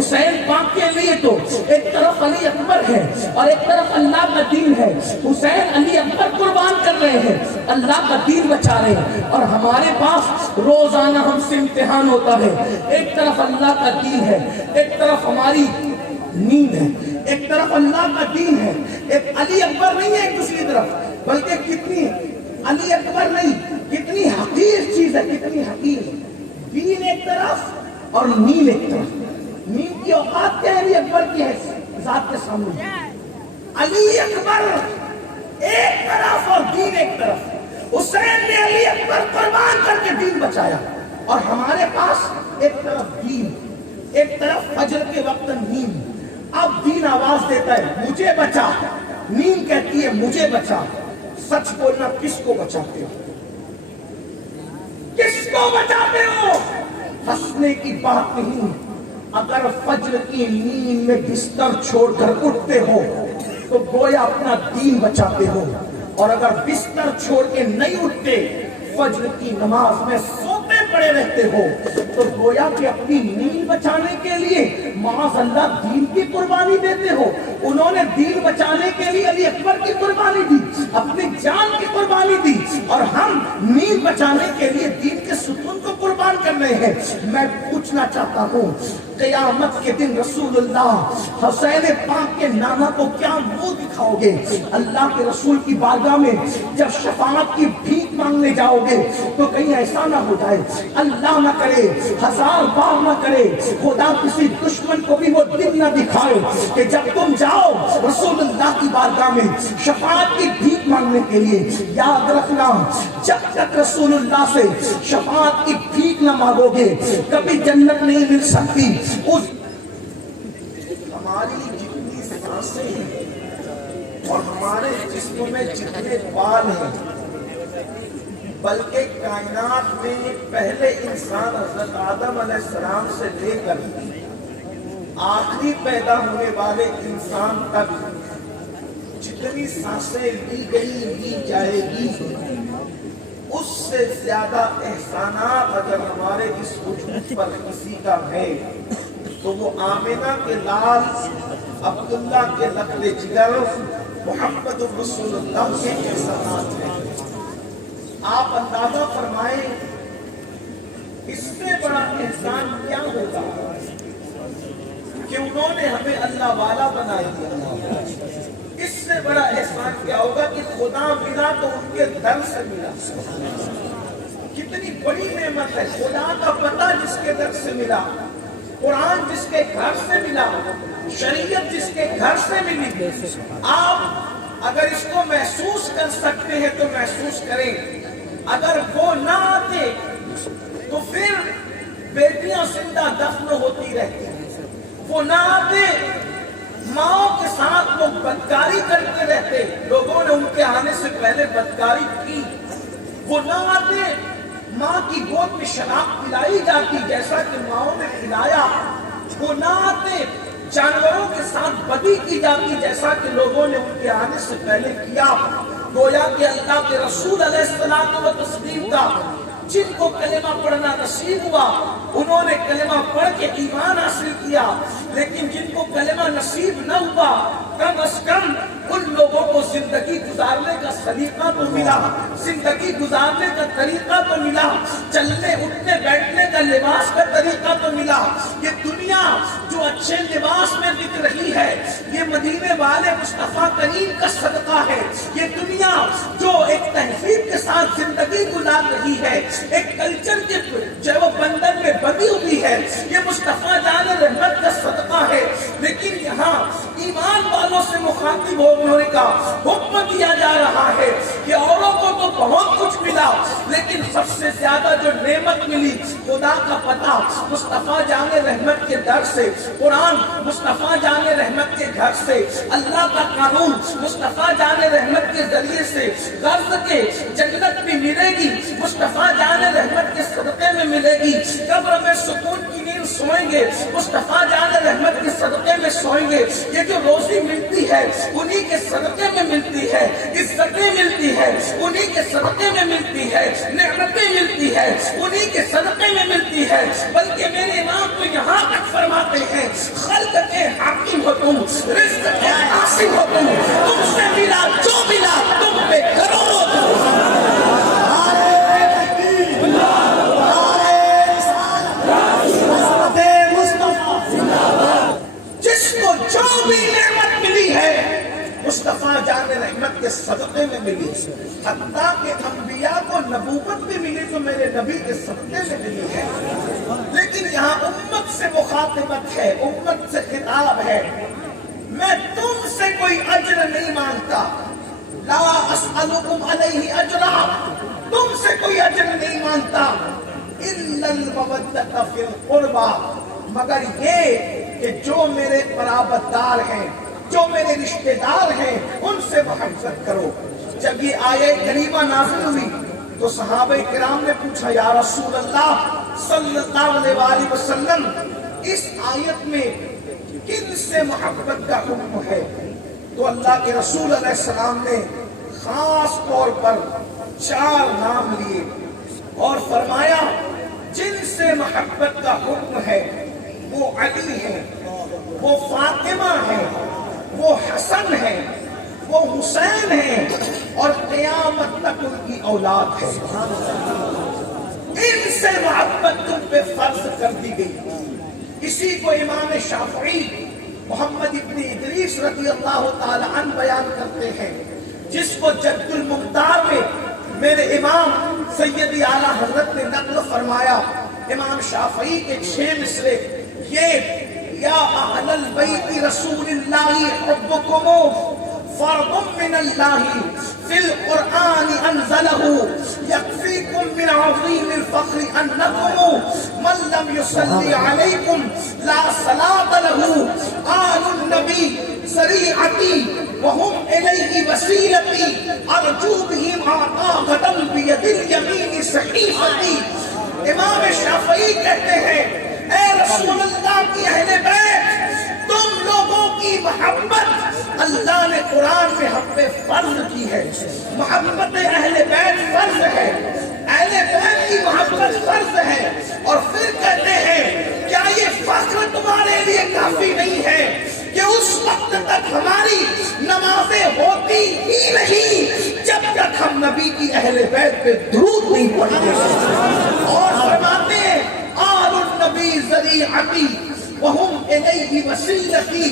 حسین پاک کے لیے تو ایک طرف علی اکبر ہے اور ایک طرف اللہ کا دین ہے. حسین علی اکبر قربان کر رہے ہیں, اللہ کا دین بچا رہے ہیں, اور ہمارے پاس روزانہ ہم سے امتحان ہوتا ہے. ایک طرف اللہ کا دین ہے, ایک طرف ہماری نیند ہے, ایک طرف اللہ کا دین ہے. ایک علی اکبر نہیں ہے ایک دوسری طرف, بلکہ کتنی علی اکبر نہیں, کتنی حقیر چیز ہے, کتنی حقیر. دین ایک طرف اور نیند ایک طرف. نیند کی اوقات کیا ہے علی اکبر کی ہے ذات کے سامنے. علی اکبر ایک طرف اور دین ایک طرف. حسین نے علی اکبر قربان کر کے دین بچایا, اور ہمارے پاس ایک طرف دین, ایک طرف فجر کے وقت نیند. اب دین آواز دیتا ہے مجھے بچا, نیند کہتی ہے مجھے بچا. سچ بولنا, کس کو بچاتے ہو, کس کو بچاتے ہو؟ ہنسنے کی بات نہیں. اگر فجر کی نیند میں بستر چھوڑ کر اٹھتے ہو تو گویا اپنا دین بچاتے ہو, اور اگر بستر چھوڑ کے نہیں اٹھتے, فجر کی نماز میں سوتے پڑے رہتے ہو, تو گویا کہ اپنی نیند بچانے کے لیے معاذ اللہ دین کی قربانی دیتے ہو. انہوں نے دین بچانے کے لیے علی اکبر کی قربانی دی, اپنی جان کی قربانی دی, اور ہم نیند بچانے کے لیے دین کے ستون کو قربان کر رہے ہیں. میں پوچھنا چاہتا ہوں, قیامت کے دن رسول اللہ حسین پاک کے نانا کو کیا منہ دکھاؤ گے؟ اللہ کے رسول کی بارگاہ میں جب شفاعت کی بھیک مانگنے جاؤ گے تو کہیں ایسا نہ ہو جائے, اللہ نہ کرے, ہزار بار نہ کرے, خدا کسی دشمن کو بھی وہ دن نہ دکھائے کہ جب تم جاؤ رسول اللہ کی بارگاہ میں شفاعت کی بھیک مانگنے کے لیے, یاد رکھنا جب تک رسول اللہ سے شفاعت کی بھیک نہ مانگو گے کبھی جنت نہیں مل سکتی. اس ہماری جتنی سانسیں ہیں اور ہمارے جسم میں جتنے بال ہیں, بلکہ کائنات میں پہلے انسان حضرت آدم علیہ السلام سے لے کر آخری پیدا ہونے والے انسان تک جتنی سانسیں لی گئی لی جائے گی, اس سے زیادہ احسانات اگر ہمارے اس وجود پر کسی کا ہے تو وہ آمنہ کے لال عبداللہ کے نقل جگر محمد رسول اللہ کے احسانات ہیں. آپ اندازہ فرمائیں اس سے بڑا احسان کیا ہوگا کہ انہوں نے ہمیں اللہ والا بنا دیا. اس سے بڑا احسان کیا ہوگا کہ خدا ملا تو ان کے در سے ملا. کتنی بڑی نعمت ہے. خدا کا پتہ جس کے در سے ملا, قرآن جس کے گھر سے ملا, شریعت جس کے گھر سے ملی. آپ اگر اس کو محسوس کر سکتے ہیں تو محسوس کریں. اگر وہ نہ آتے تو پھر بیٹیاں زندہ دفن ہوتی رہتی. وہ نہ آتے, ماں کے ساتھ لوگ بدکاری کرتے رہتے, لوگوں نے ان کے آنے سے پہلے بدکاری کی. وہ نہ آتے, ماں کی گود میں شراب پلائی جاتی جیسا کہ ماؤں نے پلایا. وہ نہ آتے, جانوروں کے ساتھ بدی کی جاتی جیسا کہ لوگوں نے ان کے آنے سے پہلے کیا. گویا کہ اللہ کے رسول علیہ السلام و تسلیم کا جن کو کلمہ پڑھنا نصیب ہوا انہوں نے کلمہ پڑھ کے ایمان حاصل کیا, لیکن جن کو کلمہ نصیب نہ ہوا کم از کم ان لوگوں کو زندگی گزارنے کا سلیقہ تو ملا, زندگی گزارنے کا طریقہ تو ملا, چلنے اٹھنے بیٹھنے کا لباس کا طریقہ تو ملا. یہ دنیا جو اچھے لباس میں دکھ رہی ہے یہ مدینے والے مصطفیٰ کریم کا صدقہ ہے. یہ دنیا جو ایک تہذیب کے ساتھ زندگی گزار رہی ہے, ایک کلچر کے جو وہ بندر میں بندی ہوئی ہے, یہ مصطفیٰ جان رحمت کا صدقہ ہے. لیکن یہاں ایمان والوں سے مخاطب ہونے کا حکم دیا جا رہا ہے کہ اوروں کو تو بہت کچھ ملا لیکن سب سے زیادہ جو نعمت ملی خدا کا پتہ مصطفیٰ جان رحمت کے در سے, قرآن مصطفیٰ جان رحمت کے گھر سے, اللہ کا قانون مصطفیٰ جان رحمت کے ذریعے سے, غرض کے جنت بھی ملے گی مصطفیٰ جان رحمت کے صدقے میں ملے گی, قبر میں سکون کی نیند سوئیں گے مصطفیٰ جان رحمت کے صدقے میں سوئیں گے. یہ جو روزی ملتی ہے انہی کے صدقے میں ملتی ہے, عزتیں ملتی ہے انہی کے صدقے میں ملتی ہے, نعمتیں ملتی ہے انہی کے صدقے میں ملتی ہے. بلکہ میرے امام تو یہاں تک فرماتے ہیں خلق کے حاکم ہو تم, رزق کے قاسم ہو تم سے ملا جو ملا تم پہ کروڑوں جس کو جو بھی نعمت ملی ہے مصطفیٰ جان رحمت کے صدقے میں ملی. حتیٰ کہ انبیاء کو نبوت بھی ملی تو میرے نبی کے صدقے میں ملی ہے. لیکن یہاں امت سے مخاطبت ہے, امت سے خطاب ہے. میں تم سے کوئی اجر نہیں مانگتا, لا اسألکم علیہ اجرا, تم سے کوئی اجر نہیں مانگتا, الا المودۃ فی القربی, مگر یہ کہ جو میرے قرابت دار ہیں, جو میرے رشتہ دار ہیں, ان سے محبت کرو. جب یہ آیہ کریمہ نازل ہوئی تو صحابہ کرام نے پوچھا یا رسول اللہ صلی اللہ علیہ وآلہ وسلم اس آیت میں کن سے محبت کا حکم ہے؟ تو اللہ کے رسول علیہ السلام نے خاص طور پر 4 نام لیے اور فرمایا جن سے محبت کا حکم ہے وہ علی ہے, وہ فاطمہ ہے, وہ حسن ہے, وہ حسین ہے, اور قیامت تک ان کی اولاد ہے. ان سے محبت تم پہ فرض کر دی گئی. اسی کو امام شافعی محمد ابن ادریس رضی اللہ تعالی عنہ بیان کرتے ہیں, جس کو جد المختار میں میرے امام سیدی اعلیٰ حضرت نے نقل فرمایا. امام شافعی کے 6 مصرے یہ یا اہل البیت رسول اللہ حبکم فرض من اللہ فی القرآن انزلہ یکفیکم من عظیم الفخر انکم من لم یصلی علیکم لا صلاة لہ آل النبی ذریعتی وہم الیہ وسیلتی ارجو بہم آقا غدم بید الیمین صحیفتی. امام شافعی کہتے ہیں اے رسول اللہ کی اہل بیت, تم لوگوں کی محبت اللہ نے قرآن میں ہم پہ فرض کی ہے. محبت اہل بیت فرض ہے, اہل بیت کی محبت فرض ہے. اور پھر کہتے ہیں کیا یہ فخر تمہارے لیے کافی نہیں ہے کہ اس وقت تک ہماری نمازیں ہوتی ہی نہیں جب تک ہم نبی کی اہل بیت پہ درود نہیں پڑھیں گے. اور فرماتے ہیں آل النبی ذریعتی وہم الیہ وسیلتی,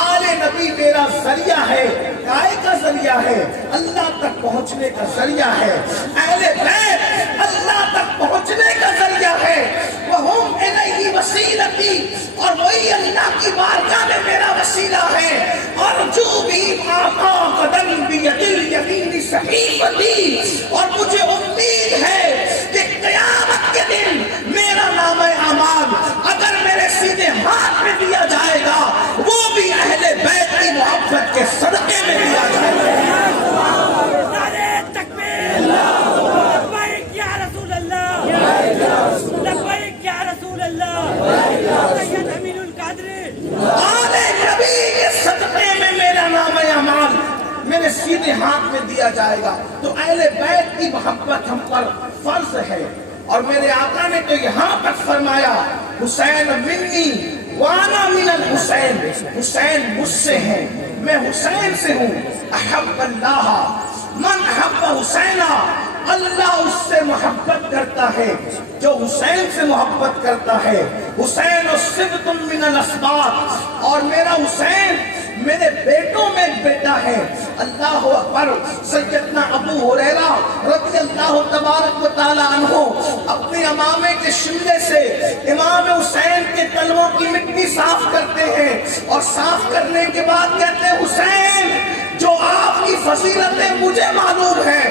آل نبی میرا ذریعہ ہے. کائے کا ذریعہ ہے؟ اللہ تک پہنچنے کا ذریعہ ہے. اہل بیت اللہ تک پہنچنے کا ذریعہ ہے. وہم الیہ وسیلتی, اور وہی اللہ کی بارگاہ میں میرا وسیلہ ہے. اور جو بھی آقا قدم بید الیمین صحیفتی, اور مجھے امید ہے کہ قیامت کے دن میرا نام اعمال اگر میرے سیدھے ہاتھ میں دیا جائے گا وہ بھی اہل بیت کی محبت کے صدقے میں دیا جائے گا. نعرہ تکبیر, لبیک یا رسول اللہ, لبیک یا رسول اللہ, سید امین القادری. آل نبی کے صدقے میں میرا نام اعمال میرے سیدھے ہاتھ میں دیا جائے گا. تو اہل بیت کی محبت ہم پر فرض ہے. اور میرے آقا نے تو یہاں تک فرمایا حسین منی وانا من الحسین, حسین مجھ سے ہے میں حسین سے ہوں. احب اللہ من احب حسینہ, اللہ اس سے محبت کرتا ہے جو حسین سے محبت کرتا ہے. حسین صبت من الاسباط, اور میرا حسین میرے بیٹوں میں ایک بیٹا ہے. اللہ اکبر. سیدنا ابو ہریرہ رضی اللہ تبارک و تعالی عنہ اپنے امامے کے شملے سے امام حسین کے تلووں کی مٹی صاف کرتے ہیں, اور صاف کرنے کے بعد کہتے ہیں حسین جو آپ کی فضیلتیں مجھے معلوم ہیں,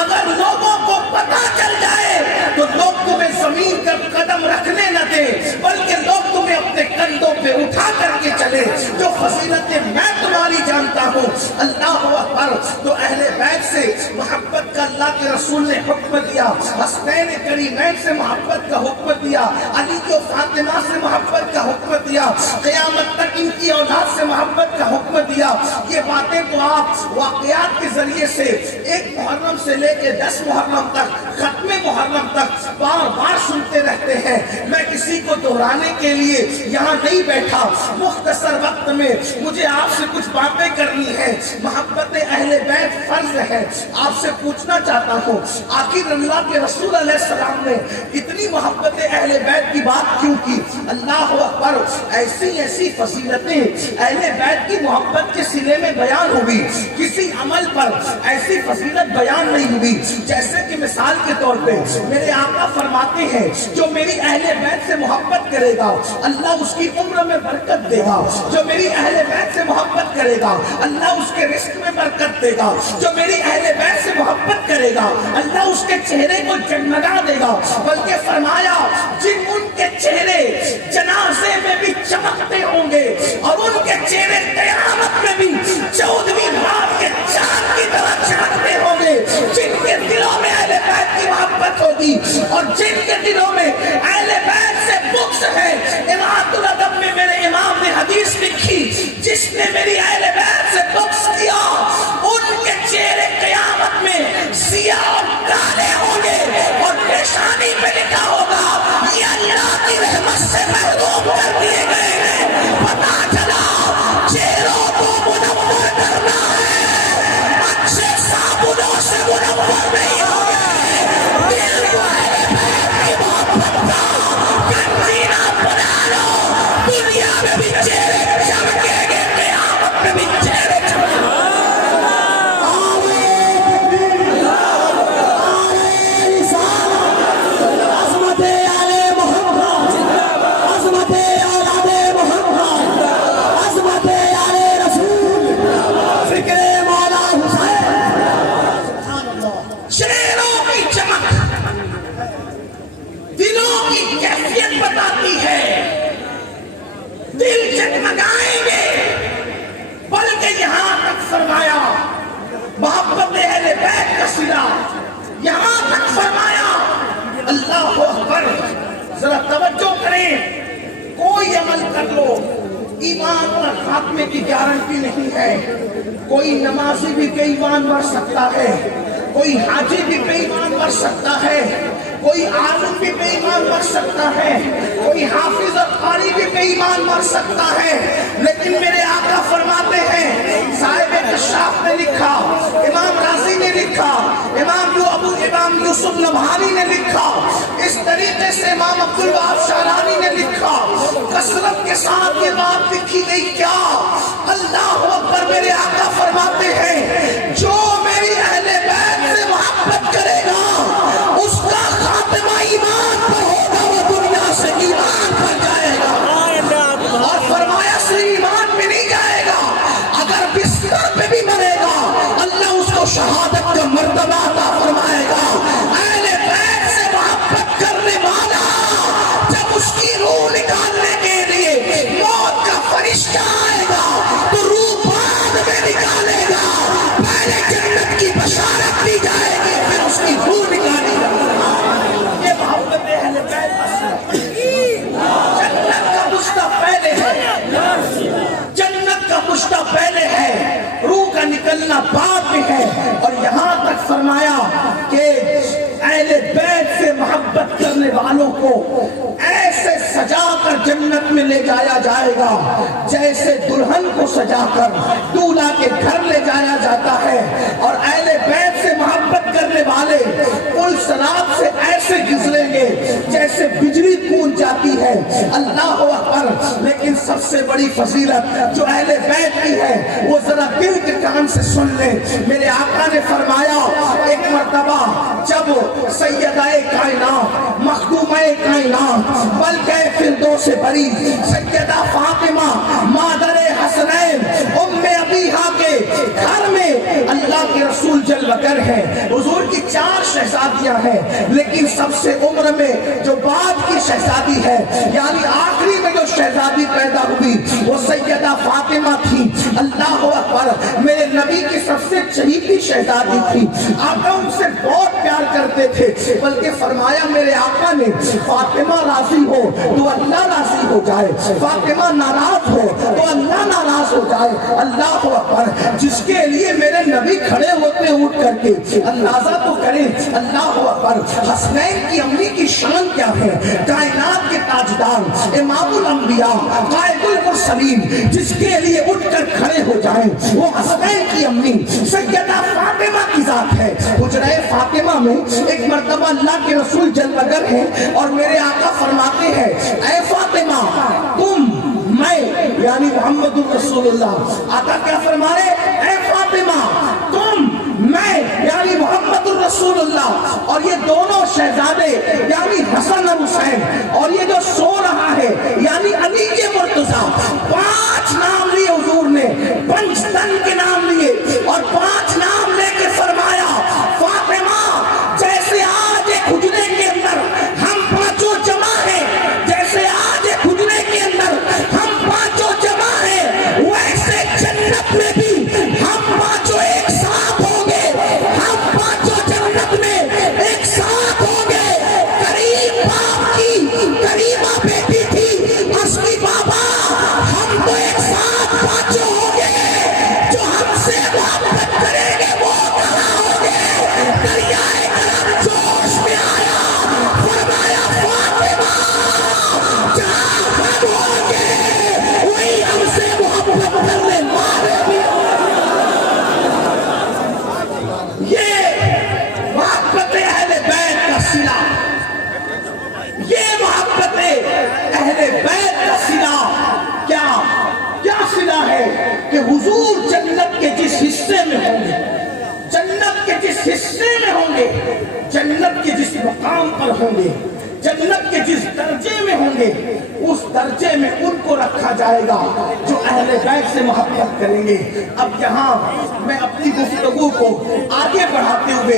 اگر لوگوں کو پتہ چل جائے تو لوگ تمہیں زمین پر قدم رکھنے نہ دیں, بلکہ لوگ تمہیں میں اپنے کندھوں پہ اٹھا کر کے چلے، جو فضیلتیں میں تمہاری جانتا ہوں۔ اللہ اکبر۔ تو اہل بیت سے محبت کا اللہ کے رسول نے حکم دیا، حسنین کریمین سے محبت کا حکم دیا، علی و فاطمہ سے محبت کا حکم دیا، قیامت تک ان کی اولاد سے محبت کا حکم دیا۔ یہ باتیں تو آپ واقعات کے ذریعے سے 1 محرم سے لے کے 10 محرم تک، ختم محرم تک بار بار سنتے رہتے ہیں۔ میں کسی کو دہرانے کے لیے یہاں نہیں بیٹھا، مختصر وقت میں مجھے آپ سے کچھ باتیں کرنی ہے۔ محبت اہل بیت فرض ہے۔ آپ سے پوچھنا چاہتا ہوں، آخر اللہ کے رسول علیہ السلام نے اتنی محبت اہل بیت کی بات کیوں کی؟ اللہ اکبر۔ ایسی ایسی فضیلتیں اہل بیت کی محبت کے سلے میں بیان ہوئی، کسی عمل پر ایسی فضیلت بیان نہیں ہوئی۔ جیسے کہ مثال کے طور پہ میرے آقا فرماتے ہیں، جو میری اہل بیت سے محبت کرے گا اللہ اس کی عمر میں برکت دے گا، جو میری اہل بیت سے محبت کرے گا اللہ اس کے رزق میں برکت دے گا، جو میری اہل بیت سے محبت کرے گا اللہ اس کے چہرے کو جگمگا دے گا۔ بلکہ فرمایا، جن ان کے چہرے جنازے میں بھی چمکتے ہوں گے اور ان کے چہرے قیامت میں بھی 14ویں رات کے چاند کی طرح چمکتے ہوں گے، جن کے دلوں میں اہل بیت کی محبت ہوگی اور جن کے دلوں میں اہل بیت سے بغض ہے۔ امارت الادب میں میرے امام نے حدیث لکھی، جس نے میری اہل بیت سے بغض کیا ان کے چہرے قیامت میں سیاہ اور کالے ہوں گے اور پیشانی پہ لکھا ہوگا یہ اللہ کی رحمت سے محروم کر دیے گئے ہیں۔ پتا چلا چہروں کو منور کرنا ہے، اچھے صابنوں سے منور نہیں ہوگا۔ دل کو اہل بیت کی محبت کا کنزینہ بنا لو، دنیا میں بھی چہرے چمکیں گے، قیامت میں بھی چہرے چمکیں گے۔ دل جگمگائیں گے۔ بلکہ یہاں تک فرمایا محبت اہل بیت کا صلہ، یہاں تک فرمایا اللہ اکبر۔ ذرا توجہ کریں، کوئی عمل کر لو ایمان اور خاتمے کی گارنٹی نہیں ہے۔ کوئی نمازی بھی بے ایمان مر سکتا ہے، کوئی حاجی بھی بے ایمان مر سکتا ہے، کوئی عالم بھی بے ایمان مر سکتا ہے، کوئی حافظ اور قاری بھی بے ایمان مر سکتا ہے۔ لیکن میرے آقا فرماتے ہیں، صاحب کشاف نے لکھا، امام رازی نے لکھا، امام یوسف نبہانی نے لکھا، اس طریقے سے امام عبدالوہاب شعرانی نے لکھا، کثرت کے ساتھ یہ بات لکھی گئی کیا؟ اللہ اکبر۔ میرے آقا فرماتے ہیں، جو میری اہل بیت سے محبت کرے گا اس کا خاتمہ ایمان پر ہوگا، وہ دنیا سے ایمان پر جائے گا۔ اور فرمایا صرف ایمان میں نہیں جائے گا، اگر بستر پہ بھی مرے گا اللہ اس کو شہادت کا مرتبہ عطا فرمائے گا۔ اہل بیت سے محبت کرنے والا جب اس کی روح نکالنے کے لیے موت کا فرشتہ آئے گا تو روح بعد میں نکالے گا، پہلے جنت کی بشارت دی جائے گی پھر اس کی روح نکالی جائے گی۔ یہ محبت اہل بیت جنت کا مشتہ پہلے ہے، جنت کا مشتہ پہلے ہے، روح کا نکلنا بعد میں ہے۔ اور یہاں تک فرمایا کہ اہل بیت سے محبت کرنے والوں کو ایسے سجا کر جنت میں لے جایا جائے گا جیسے دلہن کو سجا کر دولہا کے گھر لے جایا جاتا ہے۔ اور اہل بیت سے محبت کرنے والے پل صراط سے ایسے گزریں گے جیسے بجلی کونج جاتی ہے۔ اللہ اکبر۔ لیکن سب سے بڑی فضیلت جو اہل بیت کی ہے وہ ذرا دل کے کان سے سن لیں۔ میرے آقا نے فرمایا، ایک مرتبہ جب سیدہ کائنات، مخدومہ کائنات، بلکہ فردوس بری سیدہ فاطمہ مادر حسنین ام ابیہا کے گھر میں اللہ کے رسول جل وعلا جلوگر ہیں, حضور کی 4 شہزادیاں ہیں, لیکن سب سے عمر میں جو بعد کی شہزادی ہے, یعنی آخری میں جو شہزادی پیدا ہوئی وہ سیدہ فاطمہ تھی. اللہ اکبر, میرے نبی کی سب سے چہیتی شہزادی تھی. آقا ان سے بہت پیار کرتے تھے, بلکہ فرمایا میرے آقا نے فاطمہ راضی ہو تو اللہ راضی ہو جائے, فاطمہ ناراض ہو تو اللہ ناراض ہو جائے. اللہ اکبر, جس کے لیے میرے نبی کھڑے ہوتے اٹھ کر کے, اندازہ تو کریں. اللہ اکبر, حسنین کی امی کی شان کیا ہے, کائنات کے تاجدار, امام الانبیاء, قائد المرسلین, جس کے لیے اٹھ کر کھڑے ہو جائیں وہ حسنین کی امی سیدہ فاطمہ کی ذات ہے. حجرہ فاطمہ میں ایک مرتبہ اللہ کے رسول جلوگر ہیں اور میرے آقا فرماتے ہیں اے فاطمہ تم میں, یعنی محمد الرسول اللہ. آقا کیا فرما رہے, اے فاطمہ تم میں, یعنی محمد الرسول اللہ. اور یہ دونوں شہزادے یعنی حسن اور حسین, اور یہ جو سو رہا ہے یعنی علی مرتضیٰ, 5 نام لیے حضور نے, 5 تن کے نام لیے اور 5 نام لے کے فرمایا فاطمہ جیسے آج ایک حجرے کے اندر ہم 5 جمع ہیں, جیسے آج ایک حجرے کے اندر ہم 5 جمع ہیں, ویسے جنت میں بھی ہم 5 ایک ساتھ ہوں گے. ہم 5 جنت میں ایک ساتھ ہوں گے. کریم باپ کی کریمہ بیٹی تھی اصلی بابا, ہم تو ایک ساتھ 5 ہوں گے. جو ہم سے محبت کریں گے وہ کہاں ہوں گے. دریائے کرم جوش میں آیا, فرمایا فاطمہ جہاں ہم ہوں گے وہی ہم سے محبت کرنے والے بھی. یہ محبت اہل بیت کا صلہ, یہ محبت اہل بیت کا صلہ کیا صلہ ہے کہ حضور جنت کے جس حصے میں ہوں گے, جنت کے جس حصے میں ہوں گے, جنت کے جس مقام پر ہوں گے, جنت کے جس درجے میں ہوں گے, اس درجے میں ان کو رکھا جائے گا جو اہل بیت سے محبت کریں گے. اب یہاں میں اپنی گفتگو کو آگے بڑھاتے ہوئے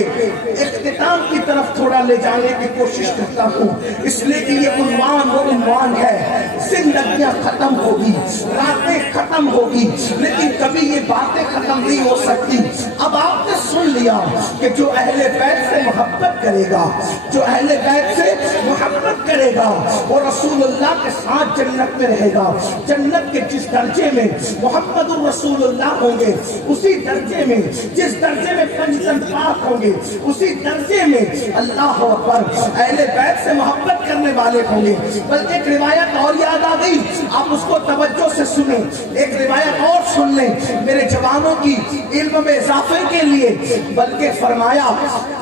اختتام کی طرف تھوڑا لے جانے کی کوشش کرتا ہوں, اس لیے کہ یہ عنوان وہ عنوان ہے, زندگیاں ختم ہوگی, راتیں ختم ہوگی, لیکن کبھی یہ باتیں ختم نہیں ہو سکتی. اب آپ نے سن لیا کہ جو اہل بیت سے محبت کرے گا, جو اہل بیت سے محبت کرے گا وہ رسول اللہ کے ساتھ جنت میں رہے گا. جنت کے جس درجے میں محمد الرسول اللہ ہوں گے, اسی درجے میں, جس درجے میں 5 تن پاک ہوں گے, اسی درجے میں اللہ اکبر اہل بیت سے محبت کرنے والے ہوں گے. بلکہ ایک روایت اور یاد آ گئی, آپ اس کو توجہ سے سنیں. ایک روایت اور سن لیں میرے جوانوں کی علم میں اضافے کے لیے. بلکہ فرمایا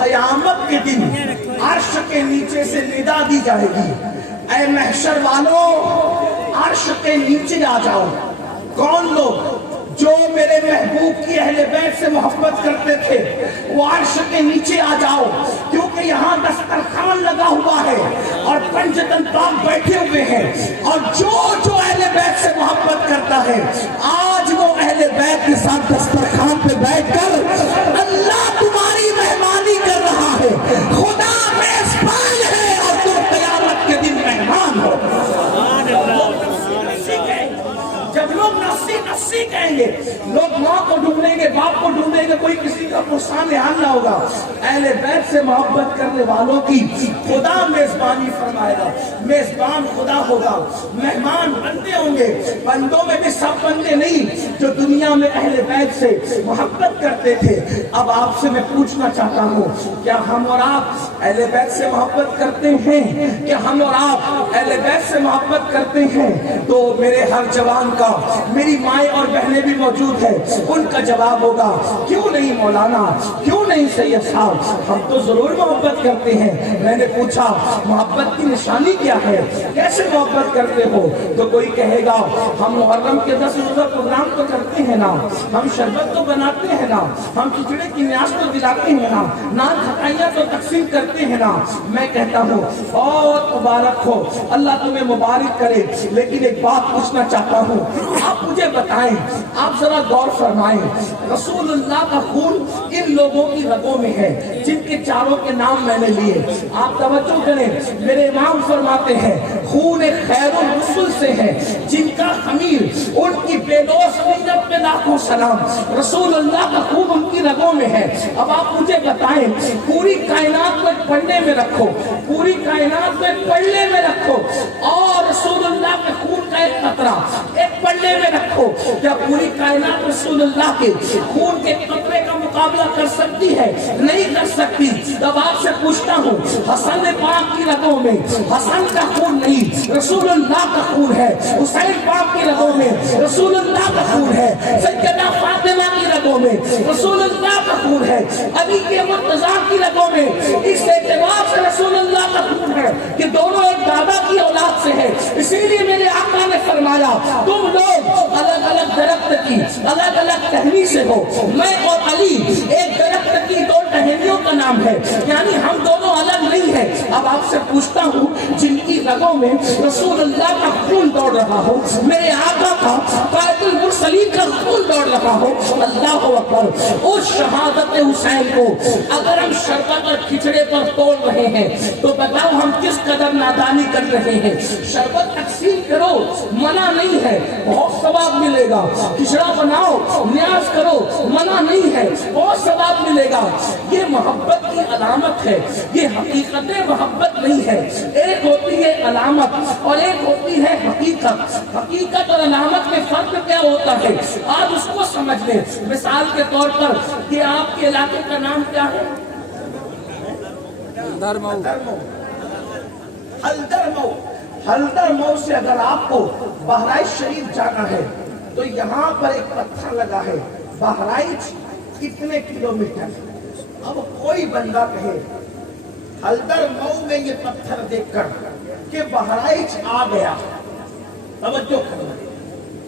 قیامت کے دن عرش کے نیچے سے ندا دی جائے گی, اے محشر والوں عرش کے نیچے آ جاؤ. کون لوگ؟ جو میرے محبوب کی اہل بیت سے محبت کرتے تھے وہ عرش کے نیچے آ جاؤ, کیونکہ یہاں دسترخوان لگا ہوا ہے اور 5 تن پاک بیٹھے ہوئے ہیں, اور جو اہل بیت سے محبت کرتا ہے آج وہ اہل بیت کے ساتھ دسترخوان پہ بیٹھ کر اللہ تمہاری مہمانی کر رہا ہے. خدا میزبان ہے اور تم قیامت کے دن مہمان ہو. جب لوگ نفسی کہیں گے, لوگ ماں کو ڈھونڈیں گے, باپ کو ڈھونڈیں گے, کوئی کسی کا پرسان حال نہ ہوگا. اہل بیت سے محبت کرنے والوں کی خدا میزبانی فرمائے گا. میزبان خدا ہوگا, مہمان بندے ہوں گے. بندوں میں بھی سب بندے نہیں جو دنیا میں اہل بیت سے محبت کرتے تھے. اب آپ سے میں پوچھنا چاہتا ہوں, کیا ہم اور آپ اہل بیت سے محبت کرتے ہیں؟ کیا ہم اور آپ اہل بیت سے محبت کرتے ہیں؟ تو میرے ہر جوان کا, میری مائیں اور بہنیں بھی موجود ہیں, ان کا جواب ہوگا کیوں نہیں مولانا, کیوں نہیں سید صاحب, ہم تو ضرور محبت کرتے ہیں. میں نے پوچھا محبت کی نشانی کیا ہے, کیسے محبت کرتے ہو؟ تو کوئی کہے گا ہم محرم کے 10 روزہ پروگرام تو کرتے ہیں نا, ہم شربت تو بناتے ہیں نا, ہم کھچڑے کی نیاز تو دلاتے ہیں نا, نان کھٹائیاں تو تقسیم کرتے ہیں نا. میں کہتا ہوں بہت مبارک ہو, اللہ تمہیں مبارک کرے, لیکن ایک بات پوچھنا چاہتا ہوں, آپ مجھے بتائیں, آپ ذرا غور فرمائیں, رسول اللہ کا خون ان لوگوں کی رگوں میں ہے، جن کے چاروں کے نام میں نے لیے. آپ توجہ کریں، میرے امام فرماتے ہیں خون خیر الرسل سے ہے جن کا خمیر ان کی بے لوث نیت پہ لاکھوں سلام. رسول اللہ کا خون ان کی رگوں میں ہے. اب آپ مجھے بتائیں، پوری کائنات کو ایک پلڑے میں رکھو، پوری کائنات کو ایک پلڑے میں رکھو اور رسول اللہ کے خون کا ایک قطرہ ایک پلڑے میں رکھو، کیا پوری کائنات رسول اللہ کے خون کے قطرے کا مقابلہ کر سکتی ہے؟ نہیں کر سکتی. اب آپ سے پوچھتا ہوں، حسن پاک کی رگوں میں حسن کا خون نہیں، رسول اللہ کا خون ہے. حسین پاک کی رگوں میں رسول اللہ کا خون ہے. سیدہ فاطمہ کی رگوں میں رسول اللہ کا خون ہے. علی کے مرتضیٰ کی رگوں میں اس اعتبار سے رسول اللہ کا خون ہے کہ دونوں ایک دادا کی اولاد سے ہے. اسی لیے میرے آقا نے فرمایا تم لوگ الگ الگ درخت کی الگ الگ ٹہنی سے ہو، میں اور علی ایک درخت کی دو ٹہنیوں کا نام ہے، یعنی ہم دونوں الگ نہیں ہیں. اب آپ سے پوچھتا ہوں، جن کی رگوں میں رسول اللہ کا خون دوڑ رہا ہو، میرے آقا کا قائد المرسلین کا خون دوڑ رہا ہو، اللہ اکبر، اس شہادت حسین کو اگر ہم شربت اور کھچڑے پر توڑ رہے ہیں تو بتاؤ ہم کس قدر نادانی کر رہے ہیں. شربت تقسیم کرو، منع نہیں ہے، بہت ثواب ملے گا. کھچڑا بناؤ، نیاز کرو، منع نہیں ہے، بہت ثواب ملے گا. یہ محبت کی علامت ہے، یہ حقیقت محبت نہیں ہے. ایک ہوتی ہے علامت اور ایک ہوتی ہے حقیقت. حقیقت اور علامت میں فرق کیا ہوتا ہے آج اس کو سمجھ لیں. مثال کے طور پر کہ آپ کے علاقے کا نام کیا ہے؟ حلدرمو سے اگر آپ کو بہرائچ شریف جانا ہے تو یہاں پر ایک پتھر لگا ہے، بہرائچ کتنے کلومیٹر. اب کوئی بندہ کہے حلدرمو میں یہ پتھر دیکھ کر کہ بہرائچ آ گیا، توجہ کرنا،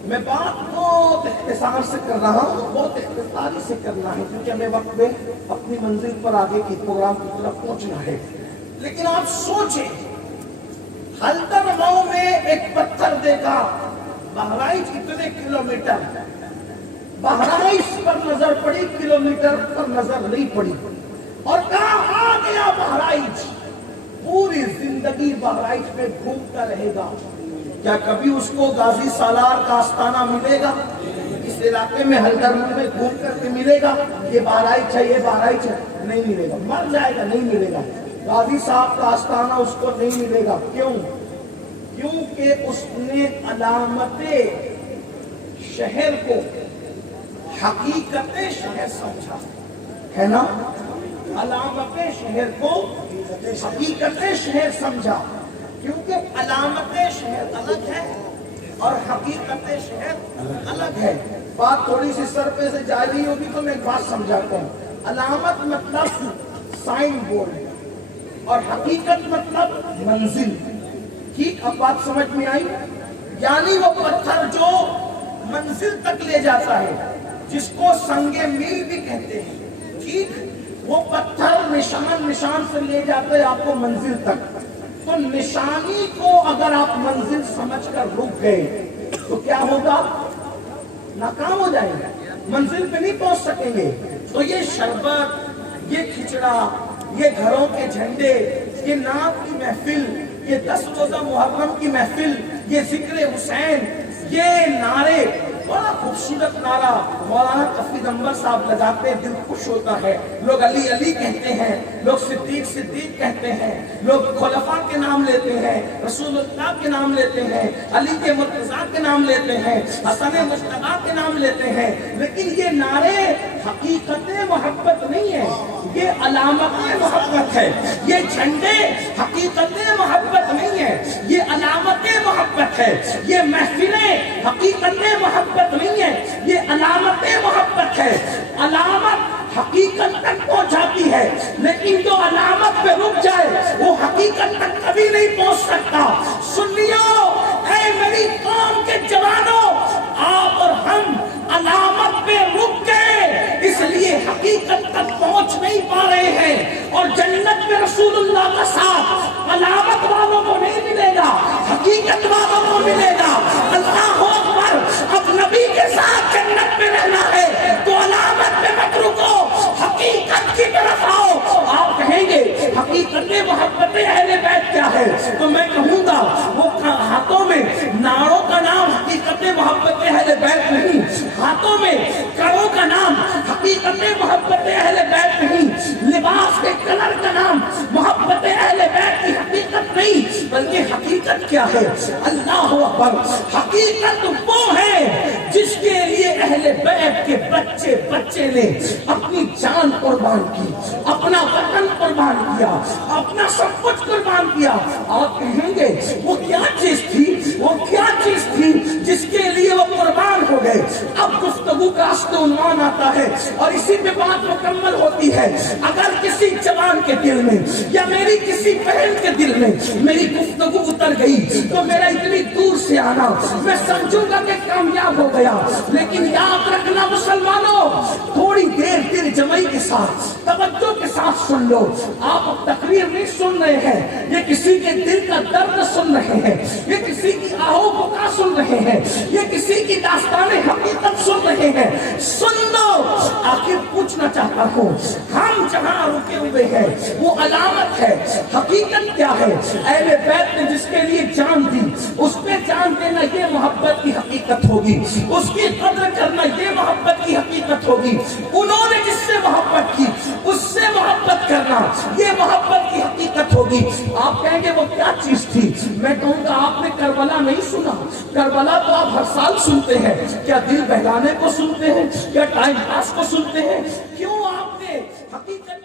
میں بات بہت اختصار سے کر رہا ہوں، بہت اختصاری سے کرنا ہے کیونکہ ہمیں وقت میں اپنی منزل پر آگے کی پروگرام کی طرف پہنچنا ہے. لیکن آپ سوچیں، حلدرمو میں ایک پتھر دیکھا، بہرائچ اتنے کلومیٹر، بہرائچ پر نظر پڑی، کلومیٹر پر نظر نہیں پڑی، اور کہاں آ گیا بہرائچ. پوری زندگی بہرائچ میں گھومتا رہے گا. کیا کبھی اس کو غازی سالار کا آستانہ ملے گا؟ اس علاقے میں حلدرمو میں گھوم کر کے ملے گا یہ بہرائچ ہے، یہ بہرائچ ہے؟ نہیں ملے گا، مر جائے گا، نہیں ملے گا. غازی صاحب کا آستانہ اس کو نہیں ملے گا. کیوں؟ کیونکہ اس نے علامت شہر کو حقیقت شہر سمجھا ہے نا. علامت شہر کو حقیقت شہر سمجھا، کیونکہ علامت شہر الگ ہے اور حقیقت شہر الگ ہے. بات تھوڑی سی سر پہ سے جا رہی ہوگی تو میں ایک بات سمجھاتا ہوں. علامت مطلب سائن بورڈ اور حقیقت مطلب منزل. ٹھیک، اب بات سمجھ میں آئی؟ یعنی وہ پتھر جو منزل تک لے جاتا ہے، جس کو سنگ میل بھی کہتے ہیں، ٹھیک، وہ پتھر نشان سے لے جاتے ہیں آپ کو منزل تک. تو نشانی کو اگر آپ منزل سمجھ کر رک گئے تو کیا ہوگا؟ ناکام ہو جائیں گے، منزل پہ نہیں پہنچ سکیں گے. تو یہ شربت، یہ کھچڑا، یہ گھروں کے جھنڈے، یہ نعت کی محفل، یہ 10 روزہ محرم کی محفل، یہ ذکر حسین، یہ نعرے، بڑا خوبصورت نعرہ مولانا تفید انور صاحب لگاتے ہیں، دل خوش ہوتا ہے. لوگ علی علی کہتے ہیں، لوگ صدیق صدیق کہتے ہیں، لوگ خلفاء کے نام لیتے ہیں، رسول اللہ کے نام لیتے ہیں، علی کے مرتضیٰ کے نام لیتے ہیں، حسن مجتبیٰ کے نام لیتے ہیں. لیکن یہ نعرے حقیقت محبت نہیں ہے، یہ علامت محبت ہے. یہ جھنڈے حقیقت محبت نہیں ہے، یہ علامت محبت ہے. یہ محفلیں حقیقت محبت نہیں ہے، یہ علامت محبت ہے. علامت حقیقت تک پہنچاتی ہے، لیکن جو علامت پہ رک جائے وہ حقیقت تک کبھی نہیں پہنچ سکتا. سنیو، اے میری قوم کے جوانوں، آپ اور ہم علامت پہ رک گئے، اس لیے حقیقت تک پہنچ نہیں پا رہے ہیں. اور جنت میں رسول اللہ کا ساتھ علامت والوں کو نہیں ملے گا، حقیقت والوں کو ملے گا. اللہ اکبر. اب نبی کے ساتھ جنت میں رہنا ہے تو علامت پہ مت رکو، حقیقت کی اہل بیت کیا ہے؟ تو میں کہوں گا وہ ہاتھوں میں ناڑوں کا نام حقیقت محبت اہل بیت نہیں، ہاتھوں میں کروں کا نام حقیقت محبت اہل بیت نہیں، لباس کے کلر کا نام محبت اہل بیت کی حقیقت نہیں، بلکہ حقیقت کیا ہے؟ اللہ اکبر، حقیقت وہ ہے جس کے لیے اہل بیت کے بچے نے اپنی جان قربان کی، اپنا وطن قربان کیا، اپنا سب کچھ قربان کیا۔ آپ کہیں گے وہ کیا چیز تھی، وہ کیا چیز تھی جس کے لیے وہ قربان ہو گئے؟ اب گفتگو کا اصل عنوان آتا ہے اور اسی پہ بات مکمل ہوتی ہے۔ اگر کسی جوان کے دل میں یا میری کسی بہن کے دل میں میری گفتگو اتر گئی تو میرا اتنی دور سے آنا میں سمجھوں گا کہ کامیاب ہو گیا، لیکن یاد رکھنا مسلمانوں، تھوڑی دیر دل جمعی کے ساتھ توجہ کے ساتھ سن لو۔ آپ تقریر نہیں سن رہے ہیں، یہ کسی کے دل کا درد سن رہے ہیں، یہ کسی کی آہو بکا سن رہے ہیں، یہ کسی کی داستان حقیقت سن رہے ہیں۔ سن لو، آخر پوچھنا چاہتا ہوں، ہم جہاں رکے ہوئے ہیں وہ علامت ہے، حقیقت کیا ہے؟ اہل بیت نے جس کے لیے جان دی، اس پہ جان دینا یہ محبت کی حقیقت ہوگی، اس کی قدر کرنا یہ محبت کی حقیقت ہوگی، انہوں نے جس سے محبت کی اس سے محبت کرنا یہ محبت کی حقیقت ہوگی۔ آپ کہیں گے وہ کیا چیز تھی؟ میں کہوں گا آپ نے کربلا نہیں سنا، کربلا تو آپ ہر سال سنتے ہیں، کیا دل بہلانے کو سنتے ہیں، کیا ٹائم پاس کو سنتے ہیں؟ کیوں آپ نے حقیقت